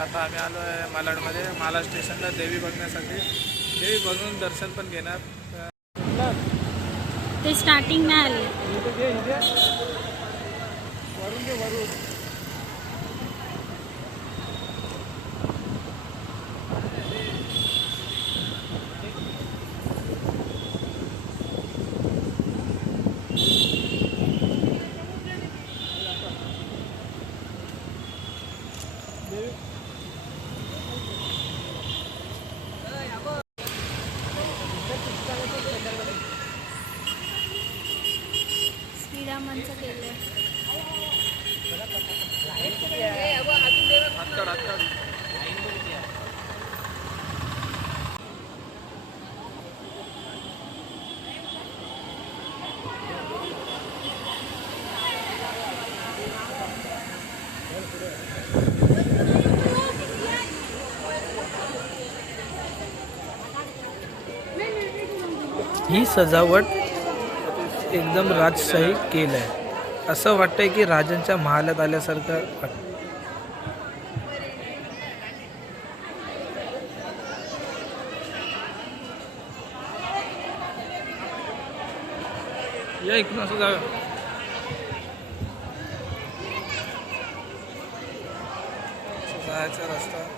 आहे माला स्टेशनला देवी बघण्यासाठी. देवी बघून दर्शन पण घेणार. तर ते स्टार्टिंग नाही आले. वरून घे वरून. श्रीरामांचं केलंय केलं. ही सजावट एकदम राजशाही केलं आहे असं वाटतंय की राजांच्या महालात आल्यासारखं वाटतं या इकडून असं जाऊया असं जायचा रस्ता.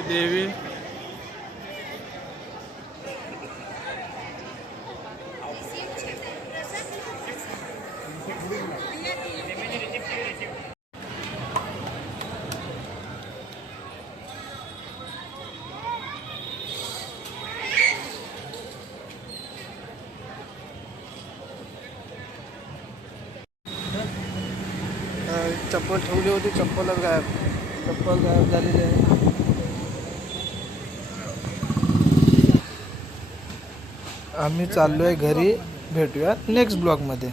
ही देवी. चप्पल ठेवली होती चप्पलच गायब. चप्पल गायब झालेली आहे. आम्ही चाललो आहे घरी भेटूया नेक्स्ट ब्लॉगमध्ये